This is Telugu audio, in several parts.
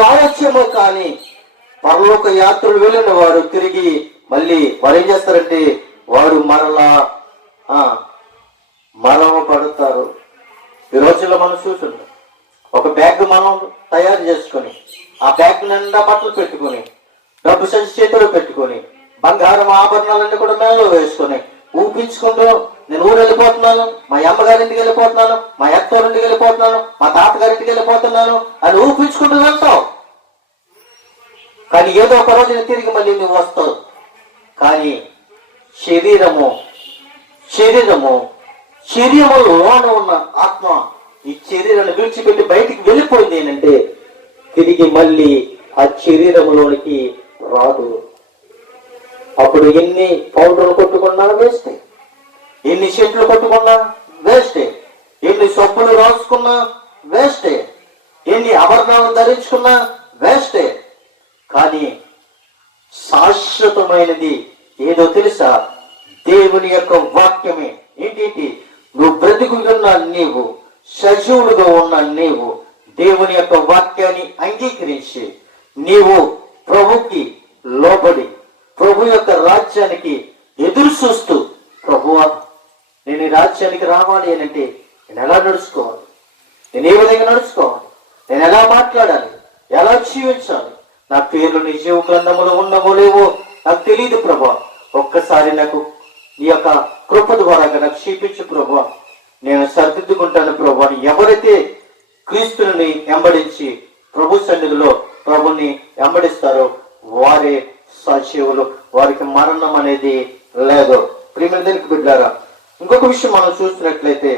రావచ్చేమో కానీ పరలోక యాత్రలు వెళ్ళిన వారు తిరిగి మళ్ళీ వారు ఏం చేస్తారంటే వారు మరవ పడతారు. ఈ రోజుల్లో మనం చూస్తున్నాం, ఒక బ్యాగ్ మనం తయారు చేసుకొని ఆ బ్యాగ్ నిండా బట్టలు పెట్టుకొని డబ్బు సంచి చేతిలో పెట్టుకొని బంగారం ఆభరణాలన్నీ కూడా మేలో వేసుకొని ఊపించుకుంటూ నేను ఊరు వెళ్ళిపోతున్నాను, మా అమ్మగారింటికి వెళ్ళిపోతున్నాను, మా అత్తగారింటికి వెళ్ళిపోతున్నాను, మా తాతగారింటికి వెళ్ళిపోతున్నాను అని ఊపించుకుంటూ వెళ్తావు. కానీ ఏదో ఒక రోజున తిరిగి మళ్ళీ నువ్వు వస్తావు. కానీ శరీరములోన ఉన్న ఆత్మ ఈ శరీరాన్ని విడిచిపెట్టి బయటికి వెళ్ళిపోయింది ఏంటంటే తిరిగి మళ్ళీ ఆ శరీరంలోనికి రాదు. అప్పుడు ఎన్ని పౌడర్లు కొట్టుకున్నా వేస్తే, ఎన్ని చెట్లు కొట్టుకున్నా వేస్తే, ఎన్ని సబ్బులు రాసుకున్నా వేస్తే, ఎన్ని ఆభరణాలు ధరించుకున్నా వేస్తే. కానీ శాశ్వతమైనది ఏదో తెలుసా? దేవుని యొక్క వాక్యమే. ఏంటి? నువ్వు బ్రతికున్న నీవు, సజీవుడుగా ఉన్న నీవు దేవుని యొక్క వాక్యాన్ని అంగీకరించి నీవు ప్రభుకి లోబడి ప్రభు యొక్క రాజ్యానికి ఎదురు చూస్తూ, ప్రభువా నేను ఈ రాజ్యానికి రావాలి అని అంటే నేను ఎలా నడుచుకోవాలి, నేను ఏ విధంగా నడుచుకోవాలి, నేను ఎలా మాట్లాడాలి, ఎలా జీవించాలి, నా పేర్లు నీ జీవ గ్రంథములో ఉన్నవో లేవో నాకు తెలియదు ప్రభా. ఒక్కసారి నాకు నీ యొక్క కృప ద్వారా నాకు చూపించు ప్రభా, నేను సరిదిద్దుకుంటాను ప్రభా. ఎవరైతే క్రీస్తుని వెంబడించి ప్రభు సన్నిధిలో ప్రభుని వెంబడిస్తారో వారే సజీవులు, వారికి మరణం అనేది లేదు. ప్రియమైన దేవుని బిడ్డలారా, ఇంకొక విషయం మనం చూసినట్లయితే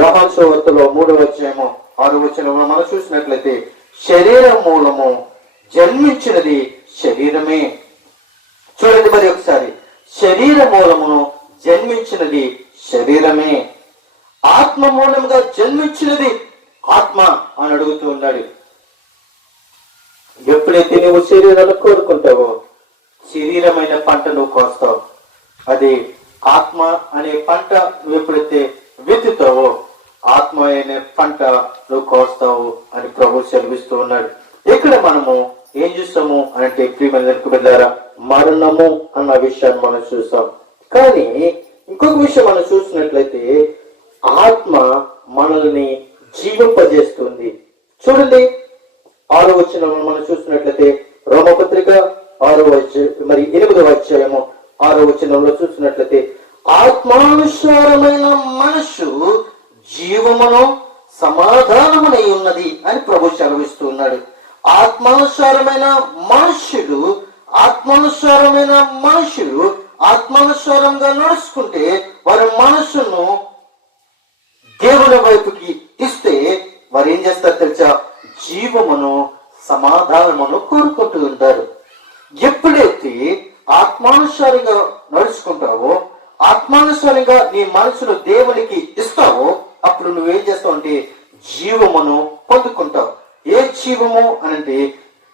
యోహాను సువార్తలో 3వ అధ్యాయము 6వ వచనంలో మనం చూసినట్లయితే శరీరం మూలము జన్మించినది శరీరమే. చూడండి మరి ఒకసారి, శరీర మూలమును జన్మించినది శరీరమే, ఆత్మ మూలముగా జన్మించినది ఆత్మ అని అడుగుతూ ఉన్నాడు. ఎప్పుడైతే నువ్వు శరీరాన్ని కోరుకుంటావో శరీరమైన పంట నువ్వు కోస్తావు. అది ఆత్మ అనే పంట నువ్వు ఎప్పుడైతే విత్తుతావో ఆత్మ అనే పంట నువ్వు కోస్తావు అని ప్రభు సెలవిస్తూ ఉన్నాడు. ఇక్కడ మనము ఏం చూస్తాము అంటే ప్రియమైన బిడ్డలారా, మరణము అన్న విషయాన్ని మనం చూస్తాం. కానీ ఇంకొక విషయం మనం చూసినట్లయితే ఆత్మ మనల్ని జీవింపజేస్తుంది. చూడండి 6వ వచనంలో మనం చూసినట్లయితే రోమపత్రిక 8వ అధ్యాయము 6వ వచనంలో చూసినట్లయితే ఆత్మానుసారమైన మనస్సు జీవమును సమాధానమునై ఉన్నది అని ప్రభు సెలవిస్తూ ఉన్నాడు. ఆత్మానుసారమైన మనుష్యుడు ఆత్మానుసారంగా నడుచుకుంటే వారి మనస్సును దేవుని వైపుకి ఇస్తే వారు ఏం చేస్తారు తెలుసా? జీవమును సమాధానమును కోరుకుంటూ ఉంటారు. ఎప్పుడైతే ఆత్మానుసారంగా నడుచుకుంటావో, ఆత్మానుసారంగా నీ మనసును దేవునికి ఇస్తావో అప్పుడు నువ్వేం చేస్తావు అంటే జీవమును పొందుకుంటావు. ఏ జీవము అనంటే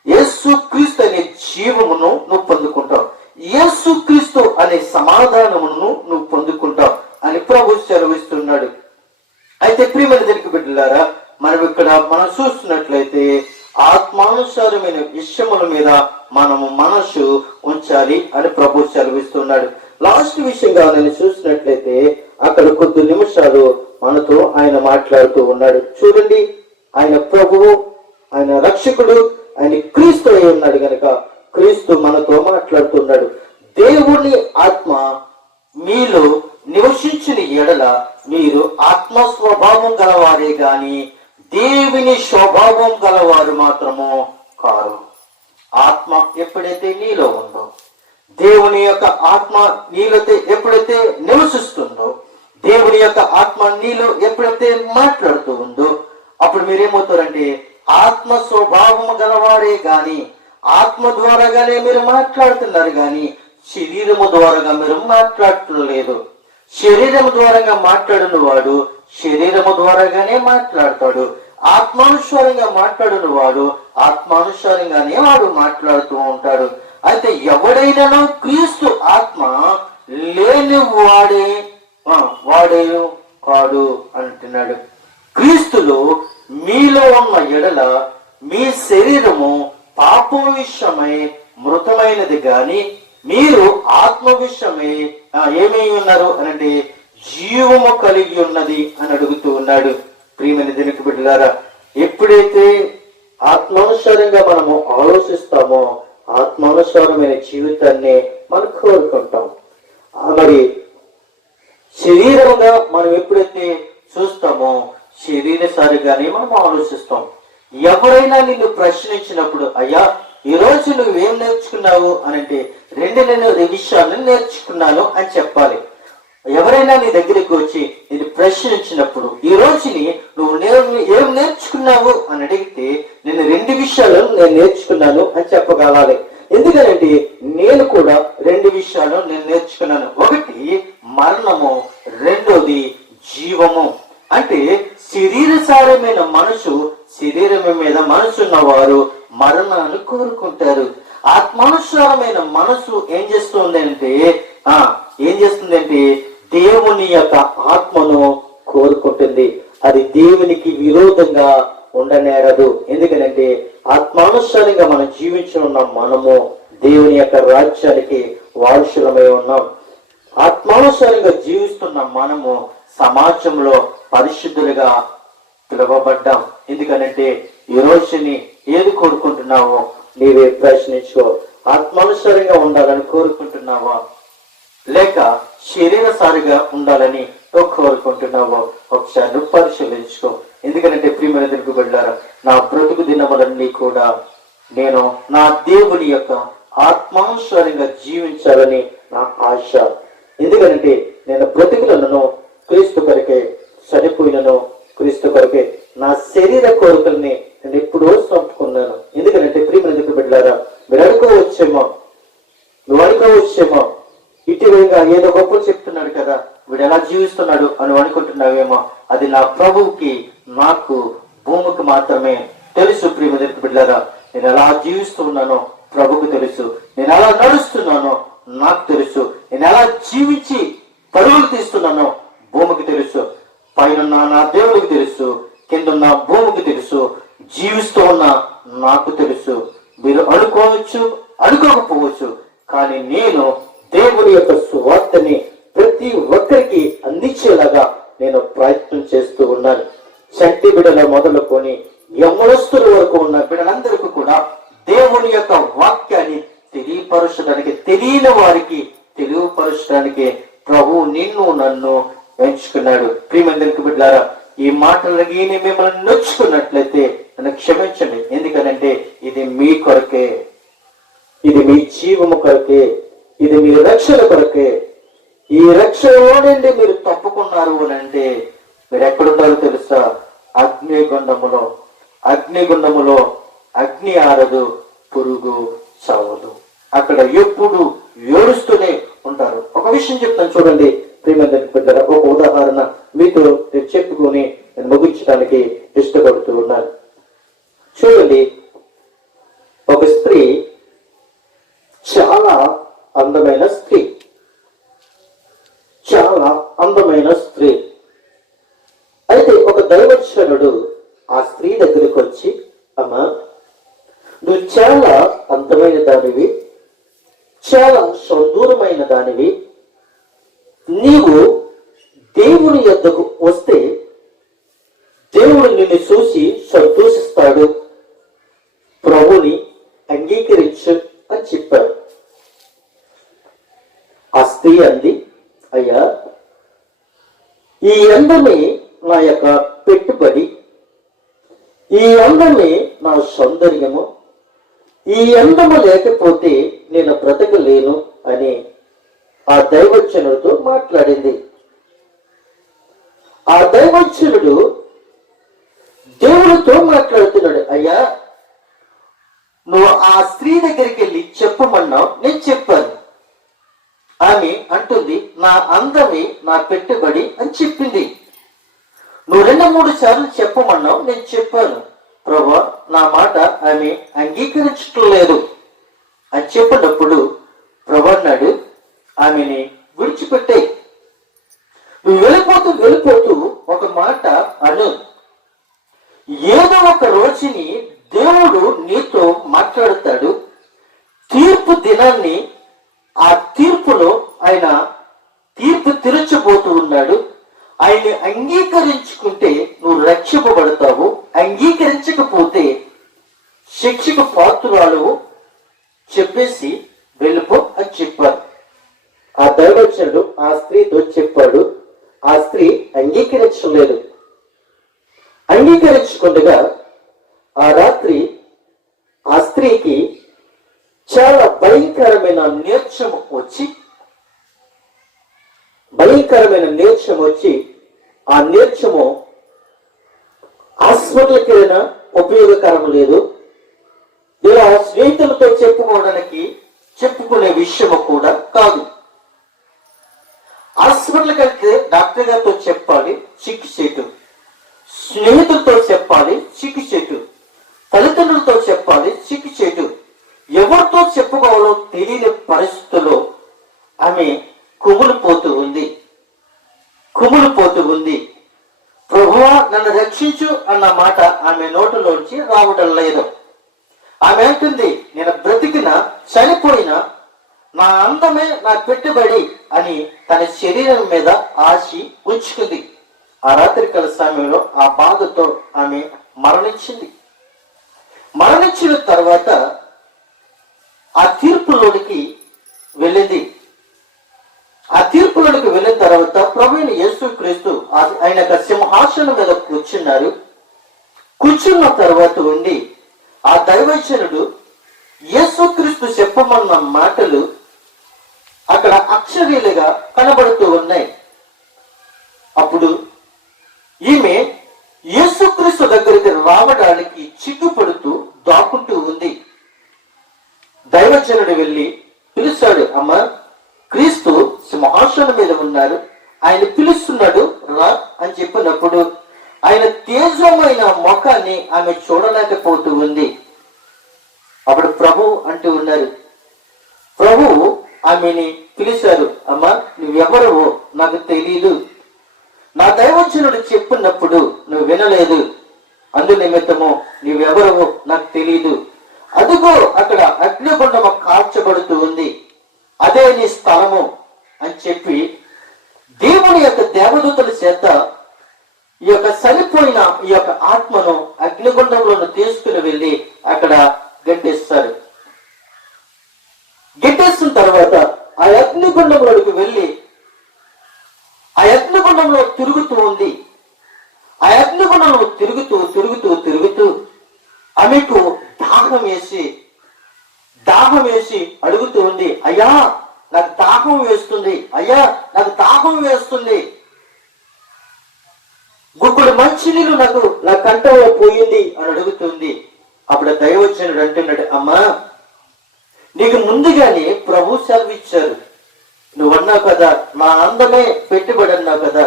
యేసుక్రీస్తు అనే జీవమును నువ్వు పొందుకుంటావు, యేసుక్రీస్తు అనే సమాధానమును నువ్వు పొందుకుంటావు అని ప్రభు సెలవిస్తున్నాడు. అయితే ప్రియమైన దేవుని బిడ్డలారా, మనం చూస్తున్నట్లయితే ఆత్మానుసారమైన విషయముల మీద మనము మనసు ఉంచాలి అని ప్రభు సెలవిస్తున్నాడు. లాస్ట్ విషయంగా నేను చూసినట్లయితే అక్కడ కొద్ది నిమిషాలు మనతో ఆయన మాట్లాడుతూ ఉన్నాడు. చూడండి, ఆయన ప్రభువు, ఆయన రక్షకుడు, ఆయన క్రీస్తు అయి ఉన్నాడు కనుక క్రీస్తు మనతో మాట్లాడుతున్నాడు. దేవుని ఆత్మ మీలో నివసించిన ఎడల మీరు ఆత్మ స్వభావం గలవారే గాని దేవుని స్వభావం గలవారు మాత్రము కారు. ఆత్మ ఎప్పుడైతే నీలో ఉందో, దేవుని యొక్క ఆత్మ నీలో ఎప్పుడైతే నివసిస్తుందో, దేవుని యొక్క ఆత్మ నీలో ఎప్పుడైతే మాట్లాడుతూ ఉందో అప్పుడు మీరేమవుతారంటే ఆత్మ స్వభావం గలవారే గాని ఆత్మ ద్వారాగానే మీరు మాట్లాడుతున్నారు గాని శరీరము ద్వారాగా మీరు మాట్లాడలేదు. శరీరము ద్వారాగా మాట్లాడిన వాడు శరీరము ద్వారాగానే మాట్లాడతాడు. ఆత్మానుసారంగా మాట్లాడిన వాడు ఆత్మానుసారంగానే వాడు మాట్లాడుతూ ఉంటాడు. అయితే ఎవడైనా క్రీస్తు ఆత్మ లేని వాడే కాడు అంటున్నాడు. క్రీస్తులో మీలో ఉన్న ఎడల మీ శరీరము పాపం విషయమై మృతమైనది గాని మీరు ఆత్మ విషయమై ఏమై ఉన్నారు అనంటే జీవము కలిగి ఉన్నది అని అడుగుతూ ఉన్నాడు. ప్రియమైన దేవుని బిడ్డలారా, ఎప్పుడైతే ఆత్మానుసారంగా మనము ఆలోచిస్తామో ఆత్మానుసారమైన జీవితాన్ని మనం కోరుకుంటాం. మరి శరీరంగా మనం ఎప్పుడైతే చూస్తామో శరీరసారిగానే మనం ఆలోచిస్తాం. ఎవరైనా నిన్ను ప్రశ్నించినప్పుడు, అయ్యా ఈ రోజు నువ్వేం నేర్చుకున్నావు అని అంటే, నేను విషయాలను నేర్చుకున్నాను అని చెప్పాలి. ఎవరైనా నీ దగ్గరికి వచ్చి నేను ప్రశ్నించినప్పుడు, ఈ రోజుని నువ్వు ఏం నేర్చుకున్నావు అని అడిగితే, నేను 2 విషయాలను నేను నేర్చుకున్నాను అని చెప్పగలాలి. ఎందుకంటే నేను కూడా 2 విషయాలు నేను నేర్చుకున్నాను. ఒకటి మరణము, రెండోది జీవము. అంటే శరీరసారమైన మనసు, శరీరం మీద మనసు ఉన్నవారు మరణాన్ని కోరుకుంటారు. ఆత్మానుసారమైన మనసు ఏం చేస్తుందంటే దేవుని యొక్క ఆత్మను కోరుకుంటుంది. అది దేవునికి విరోధంగా ఉండనేరదు. ఎందుకంటే ఆత్మానుసారంగా మనం జీవించి ఉన్నాం. మనము దేవుని యొక్క రాజ్యానికి వారసులమై ఉన్నాం. ఆత్మానుసారంగా జీవిస్తున్న మనము సమాజంలో పరిశుద్ధులుగా పిలువబడ్డాం. ఎందుకనంటే ఈ రోజుని ఏది కోరుకుంటున్నావో నీవే ప్రశ్నించుకో. ఆత్మానుసారంగా ఉండాలని కోరుకుంటున్నావా, లేక శరీరసారిగా ఉండాలని కోరుకుంటున్నావో ఒకసారి నువ్వు పరిశీలించుకో. ఎందుకంటే ప్రియమైన దేవుని బిడ్డలారా, నా బ్రతుకు దినములన్నీ కూడా నేను నా దేవుని యొక్క ఆత్మానుసారంగా జీవించాలని నా ఆశ. ఎందుకంటే నేను బ్రతుకులను క్రీస్తు కొరకే, చనిపోయినను క్రీస్తు కొరకే. నా శరీర కోరికల్ని నేను ఎప్పుడో చంపుకున్నాను. ఎందుకంటే ప్రియమైన దేవుని బిడ్డలారా, మీరు అనుకోవచ్చేమో, నువ్వు అనుకోవచ్చేమో, ఇటీవలగా ఏదో గొప్ప చెప్తున్నాడు కదా, వీడు ఎలా జీవిస్తున్నాడు అని అనుకుంటున్నావేమో. అది నా ప్రభువుకి, నాకు, భూమికి మాత్రమే తెలుసు. ప్రియమైన దేవుని బిడ్డలారా, నేను ఎలా జీవిస్తున్నానో ప్రభువుకు తెలుసు. నేను ఎలా నడుస్తున్నానో నాకు తెలుసు. నేను ఎలా జీవించి పరుగులు తీస్తున్నానో భూమికి తెలుసు. పైన నా దేవుడికి తెలుసు, కింద భూమికి తెలుసు. జీవిస్తూ ఉన్న నాకు తెలుసు. మీరు అనుకోవచ్చు, అనుకోకపోవచ్చు, కానీ నేను దేవుని యొక్క సువార్తని ప్రతి ఒక్కరికి అందించేలాగా నేను ప్రయత్నం చేస్తూ ఉన్నాను. చంటి బిడ్డల మొదలుకొని యవ్వనస్తుల వరకు ఉన్న బిడ్డలందరికీ కూడా దేవుని యొక్క వాక్యాన్ని తెలియపరచడానికి, తెలియని వారికి తెలియపరచడానికి ప్రభువు నిన్ను నన్ను ఎంచుకున్నాడు. ప్రియమందరికి బిడ్డలారా, ఈ మాటలకి మిమ్మల్ని నొచ్చుకున్నట్లయితే నన్ను క్షమించండి. ఎందుకనంటే ఇది మీ కొరకే, ఇది మీ జీవము కొరకే, ఇది మీ రక్షణ కొరకే. ఈ రక్షణలో నుండి మీరు తప్పుకున్నారు అని అంటే మీరు ఎక్కడుంటారో తెలుసా? అగ్నిగుండములో. అగ్నిగుండములో అగ్ని ఆరదు, పురుగు చావదు. అక్కడ ఎప్పుడు ఏడుస్తూనే ఉంటారు. ఒక విషయం చెప్తాను చూడండి ప్రియమైన బిడ్డలారా, ఒక ఉదాహరణ మీతో నేను చెప్పుకొని నేను ముగించడానికి ఇష్టపడుతూ ఉన్నాను. చూడండి, ఒక స్త్రీ, చాలా అందమైన స్త్రీ, చాలా అందమైన స్త్రీ. అయితే ఒక దైవజనుడు ఆ స్త్రీ దగ్గరికి వచ్చి, అమ్మా నువ్వు చాలా అందమైన దానివి, చాలా సుదూరమైన దానివి, నీవు దేవుని యొద్దకు వస్తే దేవుడు నిన్ను చూసి సంతోషిస్తాడు, ప్రభుని అంగీకరించు అని చెప్పాడు. ఆ స్త్రీ అంది, అయ్యా ఈ అందమే నా యొక్క పెట్టుబడి, ఈ అందమే నా సౌందర్యము, ఈ అందము లేకపోతే నేను బ్రతకలేను అని ఆ దైవజనుడితో మాట్లాడింది. ఆ దైవజనుడు దేవుడితో మాట్లాడుతున్నాడు, అయ్యా నువ్వు ఆ స్త్రీ దగ్గరికి వెళ్ళి చెప్పమన్నావు, నేను చెప్పాను. ఆమె అంటుంది, నా అందమే నా పెట్టుబడి అని చెప్పింది. నువ్వు 2-3 సార్లు చెప్పమన్నావు, నేను చెప్పాను. ప్రభువా నా మాట ఆమె అంగీకరించటం లేదు అని చెప్పినప్పుడు ప్రభు అన్నాడు, ఆమెని విడిచిపెట్టాయి. నువ్వు వెళ్ళిపోతూ ఒక మాట అను, ఏదో ఒక రోజుని దేవుడు నీతో మాట్లాడతాడు. తీర్పు దినాన్ని, ఆ తీర్పులో ఆయన తీర్పు తీర్చబోతూ ఉన్నాడు. ఆయన్ని అంగీకరించుకుంటే నువ్వు రక్షింపబడతావు, అంగీకరించకపోతే శిక్షకు పాత్రురాలు చెప్పేసి వెళ్ళిపో అని చెప్పారు. ఆ దైవజనుడు ఆ స్త్రీతో చెప్పాడు. ఆ స్త్రీ అంగీకరించలేదు. అంగీకరించకుండా ఆ రాత్రి ఆ స్త్రీకి చాలా భయంకరమైన నీరసం వచ్చి ఆ నీరసము హాస్పిటల్కి వెళ్ళినా ఉపయోగకరం లేదు. ఇలా స్నేహితులతో చెప్పుకునే విషయము కూడా కాదు. హాస్పిటల్కి వెళ్తే డాక్టర్ గారితో చెప్పాలి, చికిత్సేటు. స్నేహితులతో చెప్పాలి, చికిత్సేటు. తల్లిదండ్రులతో చెప్పాలి, చికిత్సేటు. ఎవరితో చెప్పుకోవాలో తెలియని పరిస్థితుల్లో ఆమె కుమిలిపోతూ ఉంది. ప్రభువా నన్ను రక్షించు అన్న మాట ఆమె నోటిలోంచి రావడం లేదు. ఆమె అంటుంది, నేను బ్రతికినా చనిపోయినా నా అందమే నా పెట్టుబడి అని తన శరీరం మీద ఆశ ఉంచుకుంది. ఆ రాత్రికాల సమయంలో ఆ బాధతో ఆమె మరణించింది. మరణించిన తర్వాత ఆ తీర్పులోనికి వెళ్ళింది. ఆ తీర్పులోనికి వెళ్ళిన తర్వాత ప్రభువైన యేసుక్రీస్తు ఆయన యొక్క సింహాసనం మీద కూర్చున్నారు. కూర్చున్న తర్వాత ఉండి ఆ దైవజనుడు యేసుక్రీస్తు చెప్పమన్న మాటలు అక్కడ అక్షరీలుగా కనబడుతూ ఉన్నాయి. అప్పుడు ఈమె యేసుక్రీస్తు దగ్గరికి రావడానికి చిక్కుపడుతూ దాక్కుంటూ ఉంది. దైవజనుడు వెళ్ళి పిలుస్తాడు, అమ్మ క్రీస్తు సింహాసనం మీద ఉన్నారు, ఆయన పిలుస్తున్నాడు రా అని చెప్పినప్పుడు ఆయన తేజమైన ముఖాన్ని ఆమె చూడలేకపోతూ ఉంది. అప్పుడు ప్రభు అంటూ ఉన్నారు. ప్రభువు ఆమెని పిలిచారు, అమ్మ నువ్వెవరవో నాకు తెలియదు, నా దైవజనుడు చెప్పినప్పుడు నువ్వు వినలేదు, అందు నిమిత్తము నువ్వెవరవో నాకు తెలియదు. అదిగో అక్కడ అగ్నిగుండము కాల్చబడుతూ ఉంది, అదే నీ స్థలము అని చెప్పి దేవుని యొక్క దేవదూతల చేత ఈ యొక్క చనిపోయిన ఈ యొక్క ఆత్మను అగ్నిగుండంలో తీసుకుని వెళ్ళి అక్కడ గెంటేస్తారు. గెంటేసిన తర్వాత ఆ అగ్నిగుండంలోకి వెళ్ళి ఆ అగ్నిగుండంలో తిరుగుతూ ఉంది. ఆ అగ్నిగుండంలో తిరుగుతూ ఆమెకు దాహం వేసి అడుగుతూ ఉంది, అయ్యా నాకు దాహం వేస్తుంది, అయ్యా నాకు దాహం వేస్తుంది, గుక్కుడు మంచినీళ్ళు నా కంఠంలో పోయింది అని అడుగుతుంది. అప్పుడు దైవజనుడు అంటున్నాడు, అమ్మా నీకు ముందుగానే ప్రభు సెలవిచ్చారు, నువ్వు అన్నావు కదా నా అందమే పెట్టుబడి అన్నావు కదా,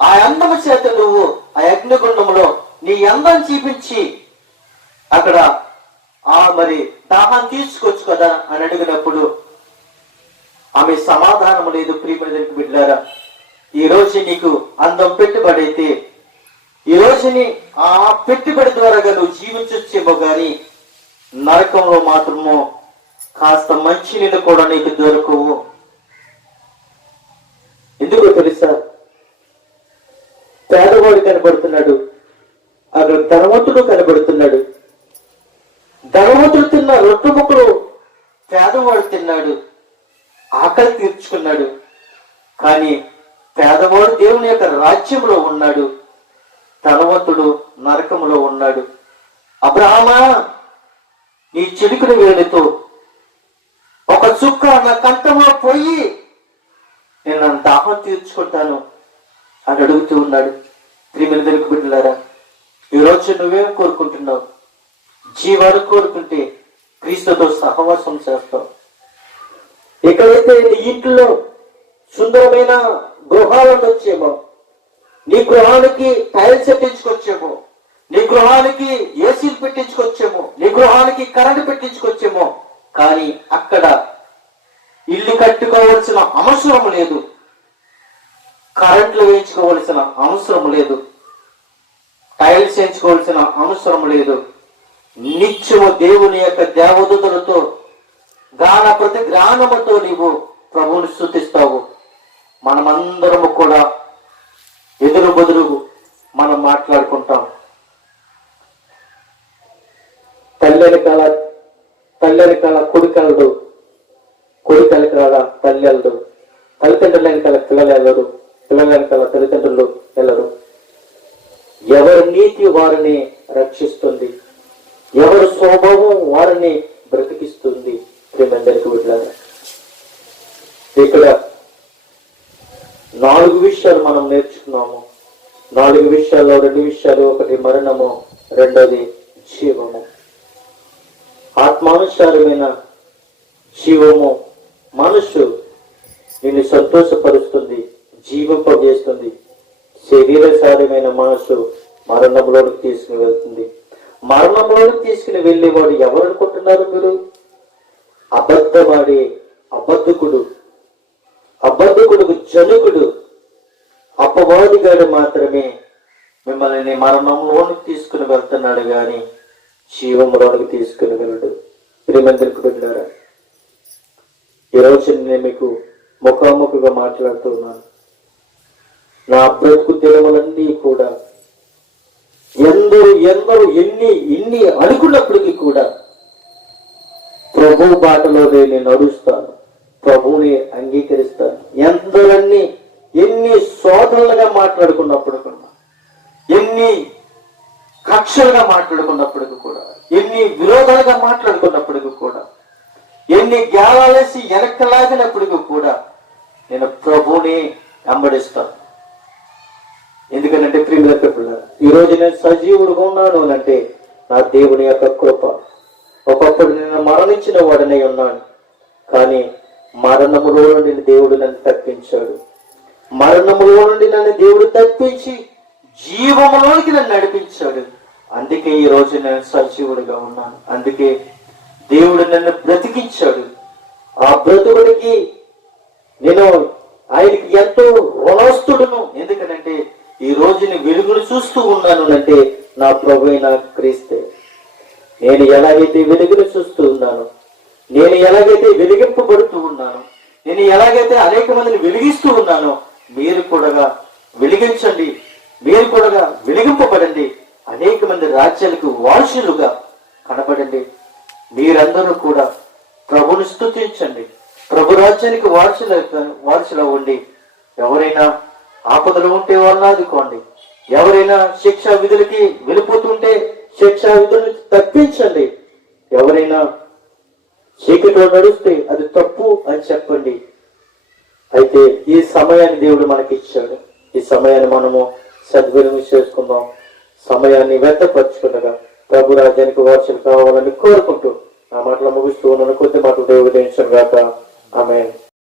ఆ అందము చేత నువ్వు ఆ అగ్నిగుండంలో నీ అందం చూపించి అక్కడ మరి దాహాన్ని తీసుకోవచ్చు కదా అని అడిగినప్పుడు ఆమె సమాధానం లేదు. ప్రియమైన బిడ్డలారా, ఈ రోజు నీకు అందం పెట్టుబడి అయితే ఈ రోజుని ఆ పెట్టుబడి ద్వారా నువ్వు జీవించొచ్చేమో గాని నరకంలో మాత్రము కాస్త మంచి నీళ్ళు కూడా నీకు దొరకవు. ఎందుకో తెలుసా, పేదవాడు కనబడుతున్నాడు, అక్కడ ధనవంతుడు కనబడుతున్నాడు. ధనవంతుడు తిన్న రొట్టె ముక్కలు పేదవాడు తిన్నాడు, ఆకలి తీర్చుకున్నాడు. కానీ పేదవాడు దేవుని యొక్క రాజ్యంలో ఉన్నాడు, ధనవంతుడు నరకంలో ఉన్నాడు. అబ్రహామా నీ చిలుకుని వేలుతో ఒక చుక్క నా కంఠంలో పోయి నేను నా దాహం తీర్చుకుంటాను అని అడుగుతూ ఉన్నాడు. ప్రియమైన దేవుని బిడ్డలారా, ఈరోజు నువ్వేం కోరుకుంటున్నావు? జీవాన్ని కోరుకుంటే క్రీస్తుతో సహవాసం చేస్తావు. ఎక్కడైతే నీ ఇంట్లో సుందరమైన గృహాలు వచ్చేమో, నీ గృహానికి టైల్స్ పెట్టించుకొచ్చేమో, నీ గృహానికి ఏసీలు పెట్టించుకొచ్చేమో, నీ గృహానికి కరెంటు పెట్టించుకొచ్చేమో, కానీ అక్కడ ఇల్లు కట్టుకోవాల్సిన అవసరం లేదు, కరెంట్లు వేయించుకోవాల్సిన అవసరం లేదు, టైల్స్ వేయించుకోవాల్సిన అవసరం లేదు. నిత్యము దేవుని యొక్క దేవదూతలతో గాన ప్రతి జ్ఞానముతో నీవు ప్రభువుని స్తుతిస్తావు. మనమందరము కూడా ఎదురు బదురు మనం మాట్లాడుకుంటాం. తల్లి కాల కొడుకెళ్ళడు, కొడుకెళ్ళ కాల తల్లి వెళ్ళడు, తల్లిదండ్రుల కాల పిల్లలు వెళ్ళరు, పిల్లల కాల తల్లిదండ్రులు వెళ్ళరు. ఎవరి నీతి వారిని రక్షిస్తుంది, ఎవరి స్వభావం వారిని బ్రతికిస్తుంది. ప్రేమందరికి విడుదల. ఇక్కడ 4 విషయాలు మనం నేర్చుకున్నాము. 4 విషయాల్లో 2 విషయాలు, ఒకటి మరణము, రెండోది జీవము. ఆత్మానుసారమైన జీవము మనసు నిన్ను సంతోషపరుస్తుంది, జీవింపజేస్తుంది. శరీరసారమైన మనసు మరణంలోకి తీసుకుని వెళ్తుంది. మరణంలోకి తీసుకుని వెళ్ళేవాడు ఎవరు అనుకుంటున్నారు మీరు? అబద్ధమాడే అబద్ధకుడు జనుకుడు అపవాదిగాడు మాత్రమే మిమ్మల్ని మరణంలోనికి తీసుకుని వెళ్తున్నాడు గాని జీవంలోనికి తీసుకుని వెళ్ళడు. ప్రియమందరికి వెళ్ళారా, ఈరోజు నేను మీకు ముఖాముఖిగా మాట్లాడుతున్నాను. నా బ్రతుకు దినములన్నీ కూడా ఎందరూ ఎన్ని అనుకున్నప్పటికీ కూడా ప్రభు బాటలో నేను నడుస్తాను, ప్రభువుని అంగీకరిస్తాను. ఎన్ని శోధనలుగా మాట్లాడుకున్నప్పుడు కూడా, ఎన్ని కక్షలుగా మాట్లాడుకున్నప్పటికీ కూడా, ఎన్ని విరోధాలుగా మాట్లాడుకున్నప్పటికీ కూడా, ఎన్ని గ్యాలాలేసి వెనక్కలాగినప్పటికీ కూడా నేను ప్రభువుని వెంబడిస్తాను. ఎందుకంటే ప్రియులకు ఈరోజు నేను సజీవుడుగా ఉన్నాను అంటే నా దేవుని యొక్క కృప. ఒకప్పుడు నేను మరణించిన వాడనే ఉన్నాను, కానీ మరణములో నుండి దేవుడు నన్ను తప్పించాడు. మరణములో నుండి నన్ను దేవుడు తప్పించి జీవములోనికి నన్ను నడిపించాడు. అందుకే ఈ రోజు నేను సజీవుడిగా ఉన్నాను. అందుకే దేవుడు నన్ను బ్రతికించాడు. ఆ బ్రతుకుడికి నేను ఆయనకి ఎంతో రుణస్తుడును. ఎందుకంటే ఈ రోజు నేను వెలుగును చూస్తూ ఉన్నాను అంటే నా ప్రభు అయిన క్రీస్తే. నేను ఎలాగైతే వెలుగును చూస్తూ ఉన్నాను, నేను ఎలాగైతే వెలిగింపబడుతూ ఉన్నాను, నేను ఎలాగైతే అనేక మందిని వెలిగిస్తూ ఉన్నానో మీరు కూడా వెలిగించండి, మీరు కూడా వెలిగింపబడండి. అనేక మంది రాజ్యాలకు వారసులుగా కనబడండి. మీరందరూ కూడా ప్రభుని స్తుతించండి, ప్రభు రాజ్యానికి వారసులు అవ్వండి. ఎవరైనా ఆపదలు ఉంటే వాళ్ళని ఆదుకోండి. ఎవరైనా శిక్షా విధులకి వెళ్ళిపోతుంటే శిక్షా విధులను తప్పించండి. ఎవరైనా చీకటిలో నడుస్తే అది తప్పు అని చెప్పండి. అయితే ఈ సమయాన్ని దేవుడు మనకి ఇచ్చాడు. ఈ సమయాన్ని మనము సద్వినియోగం చేసుకుందాం. సమయాన్ని వ్యర్థపరచుకుండగా ప్రభు రాజ్యానికి వారసులు కావాలని కోరుకుంటూ ఆ మాటలు ముగిస్తూ ఉన్నాను. కొద్ది మాటలు దేవుడు దీవించును గాక. ఆమేన్.